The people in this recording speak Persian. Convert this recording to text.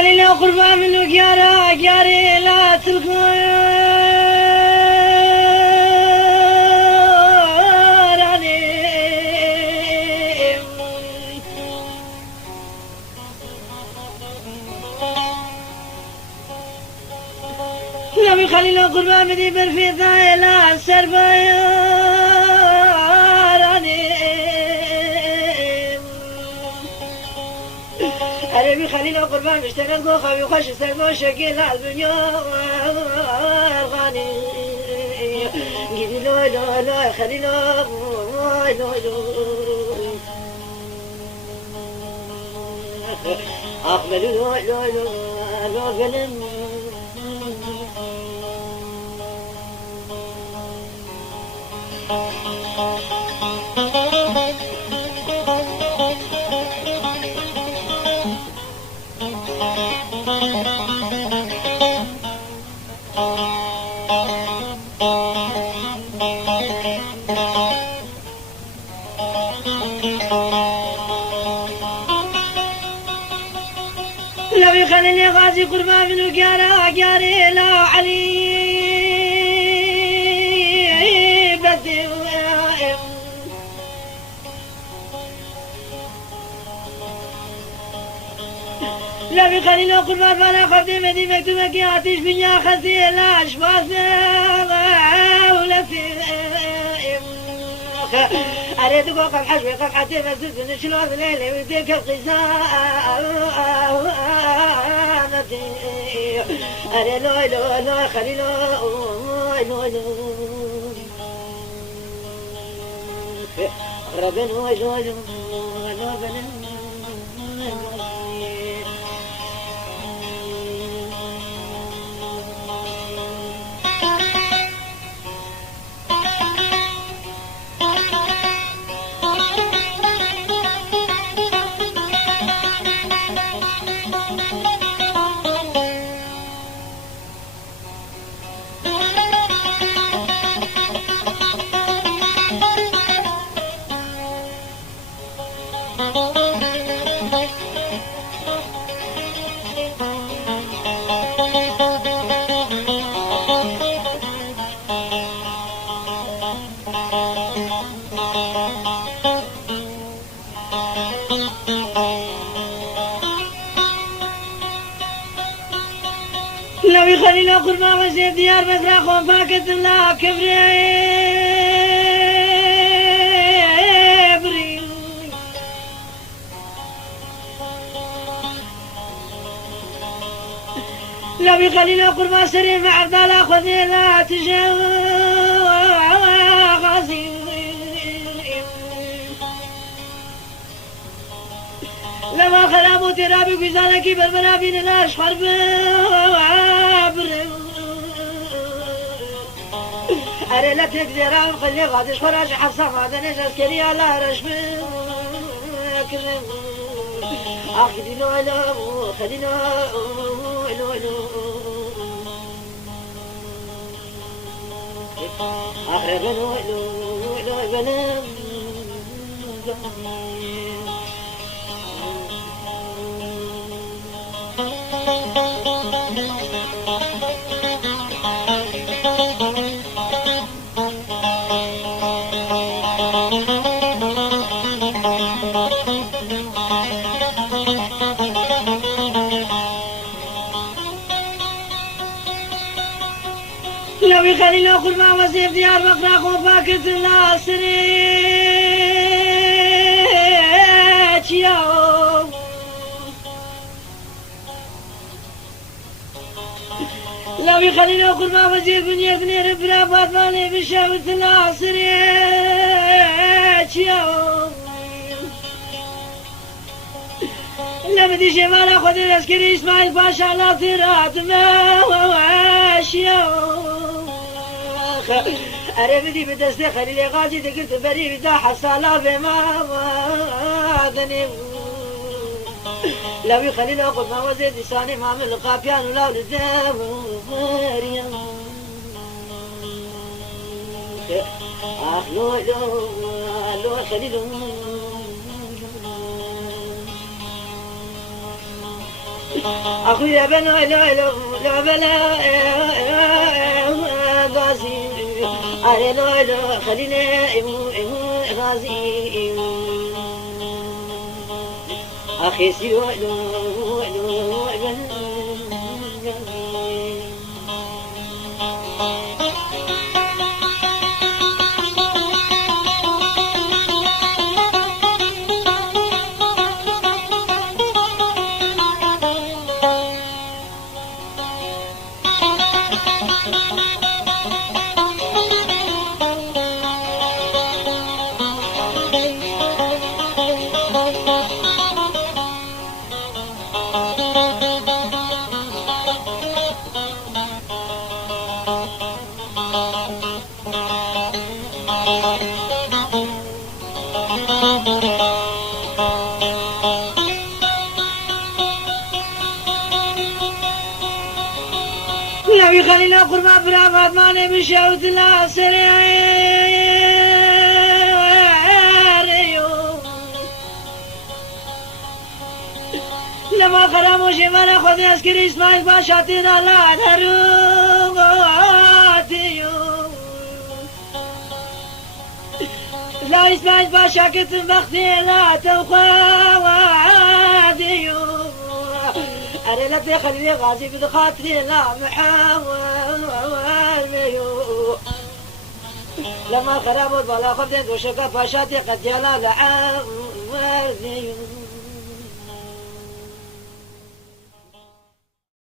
خليل قربان منو قياري لا تلقاني نبي خليل قربان مني بالفضاء لا سرباني عربي خليل قربان مشتغل قوخة ويخش سرقو شكل الدنيا غاني قيدي لو لو لو خليل لو لو أقبل لو لو لو لو قلم لو يخليني غازي قربان منو قاري لا علي بدي لا يخليني قربان فانا خفتي مدي مكتوبك يا عتيش بنيا خزي لا اشباس ولا في أريد قوق الحشوي قوق حتى مسجد نشلو بليلي ويديك القزامتي أريد لو لو لو خلي لو لو لو ربنا لو لو لو ربنا لو يخلي له قربان وزيد ديار مزرعة وفاكت الله كبري لو يخلي له قربان سرير مع عبد الله خذي لا تجاوزي لما خلامو ترابي وزالك بالمنابين لاش حرب أري لا تقدر خلي غادش فراش حفصة هذا ناس عسكري على رشم أخذي لو لو خلي لو لو لو أخرب لو لو لو بنام لو يخلي له قربان وزير ديار مقراق وفاكت الناصريت يوم لو يخلي له قربان وزير بنية بنير بلا باطماني بشاوة الناصريت يوم لما دي شمال أخذ العسكري إسماعيل باشا لا طيرات ما واش يوم أربدي بدستي خليلي غازي تقلت بري بدا حصالة بما وادني لو يخلي له قد ما وزيد لساني ما من القافيان ولا ولدام مريم أخ لو خلي له أخوي لا بلا لا لا لا بلا غازي على لا لا خلينا غازي أخي سوى نبي خليل قربا برافات ما نبي شوت لا لما خراموش من خود اسكري اسماعيل باشاتنا لا نروغاتيو لا اسماعيل باشا كتب وقتي لا توخواتيو أريلتي خليلي غازي بدخاتري لا محاول لما خرابت ولا خبزت وشكا فاشاتي قد جلا لعاور